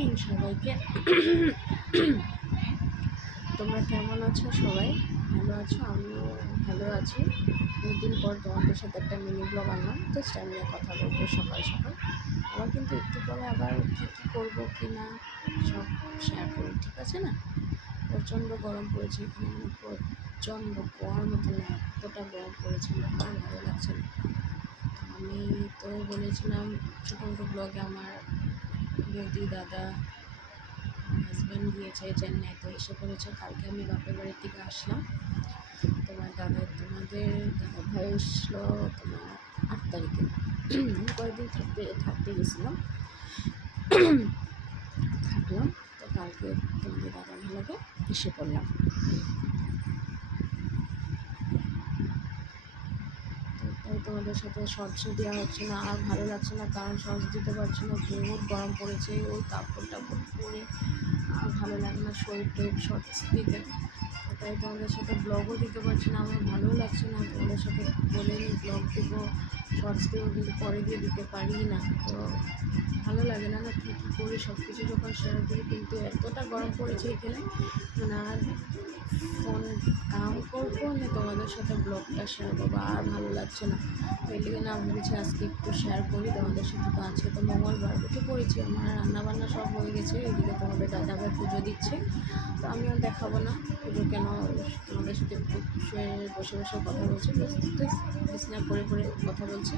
Morning সবাইকে। তোমরা কেমন আছো? সবাই ভালো আছো? আমিও ভালো আছি। দুদিন পর তোমাদের সাথে একটা মিনি ব্লগ আনলাম, জাস্ট আমি কথা বলবো সকাল সকাল। আবার কিন্তু একটু পরে আবার কী কী করবো কি না সব শেয়ার করি, ঠিক আছে না? প্রচণ্ড গরম পড়েছে এখানে, প্রচণ্ড গরম মতো না, এতটা গরম পড়েছে না, আর ভালো লাগছে না। আমি তো বলেছিলাম ছোটো ছোটো ব্লগে আমার বৌদি দাদা হাজব্যান্ড গিয়েছে চেন্নাইতে, এসে পড়েছে। কালকে আমি বাপের বাড়ির থেকে আসলাম। তোমাদের দাদা ভাই এসলো তোমার 8 তারিখে। আমি কয়েকদিন থাকতে গেছিলাম, থাকলাম। তো কালকে তোমাদের দাদা ভাইকে এসে পড়লাম। তাই তোমাদের সাথে শর্টসও দেওয়া হচ্ছে না, আর ভালো লাগছে না, কারণ শর্টস দিতে পারছি না, বহুত গরম পড়েছে। ওই কাপড় টাপড় পরে আর ভালো লাগে না শরীর শর্টস দিতে। তাই তোমাদের সাথে ব্লগও দিতে পারছি না, আমার ভালোও লাগছে না। তোমাদের সাথে বলে নিই ব্লগ দেবো, শর্টস দেবো, কিন্তু পরে দিয়ে দিতে পারি না। তো ভালো লাগে না, না কী কী করি সব কিছু যখন শেয়ার করি, কিন্তু এতটা গরম পড়েছে এখানে, মানে আর ফোন কাম করবো না তোমাদের সাথে ব্লগটা শেয়ার করবো, আর ভালো লাগছে না। এদিকে না ভেবেছি আজকে একটু শেয়ার করি তোমাদের সাথে। তো আজকে তো মঙ্গলবার, উঠে পড়েছি, আমার রান্নাবান্না সব হয়ে গেছে। এদিকে তোমাদের দাদাভাই পুজো দিচ্ছে, তো আমিও দেখাবো না পুজো কেন, তোমাদের সাথে একটু বসে বসে কথা বলছি, বিছনা করে করে কথা বলছি।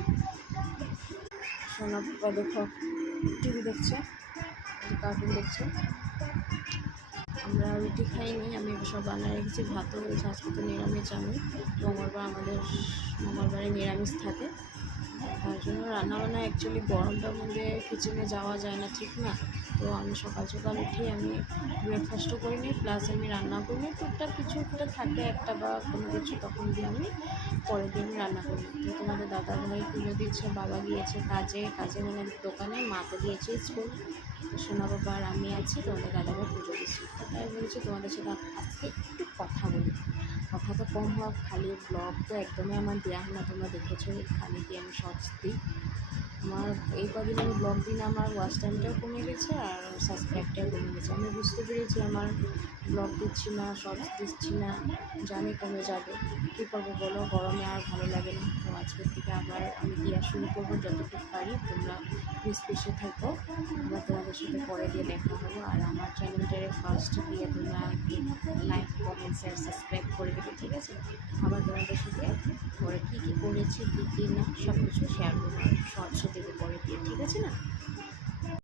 সোনা পাপা দেখো টিভি দেখছে, কার্টুন দেখছে। আমরা রুটি খাইনি, আমি সব রান্না রেখেছি, ভাতও হয়েছে। আজকে তো নিরামিষ, আমি মঙ্গলবারে নিরামিষ থাকে, তার জন্য রান্নাবান্না অ্যাকচুয়ালি গরমটার মধ্যে কিচেনে যাওয়া যায় না, ঠিক না? তো আমি সকাল সকাল উঠে আমি ব্রেকফাস্টও করে নিই, প্লাস আমি রান্না করে নিই। টুকটাক কিছু একটা থাকে একটা বা কোনো কিছু, তখন দিয়ে আমি পরে দিয়ে আমি রান্না করি। তো তোমাদের দাদা ভাই পুজো দিচ্ছে, বাবা গিয়েছে কাজে মানে দোকানে, মাকে দিয়েছে স্কুল। সোনা বাবা আর আমি আছি, তোমাদের দাদাভাই পুজো দিচ্ছি। তাই বলছি তোমাদের সাথে আজকে একটু কথা বলি। কথা তো কম হোক, খালি ব্লগ তো একদমই আমার দেওয়া হয় না, তোমরা দেখেছো খালি দিয়ে আমি শর্টস দিই। আমার এই কদিন আমি ব্লগ দিন আমার ওয়াচ টাইমটাও কমে গেছে আর সাবস্ক্রাইবটাও কমে গেছে। আমি বুঝতে পেরেছি আমার ব্লগ দিচ্ছি না, শর্টস দিচ্ছি না, জানি কমে যাবে। কী করবো বলো, গরমে আর ভালো লাগে না। তো আজকের থেকে আবার আমি দেওয়া শুরু করবো যতটুকু পারি। তোমরা প্লিজ পেশে থাকো, আমরা তোমাদের সাথে পরে দিয়ে দেখা হবো। আর আমার চ্যানেলটারে ফার্স্ট দিয়ে তোমরা একটু লাইক কমেন্ট শেয়ার সাবস্ক্রাইব করে দেবে, ঠিক আছে? আবার তোমাদের সাথে পরে কী কী করেছি কী কী না সব কিছু শেয়ার করবো, শর্টসও দেবো পরে দিয়ে, ঠিক আছে না?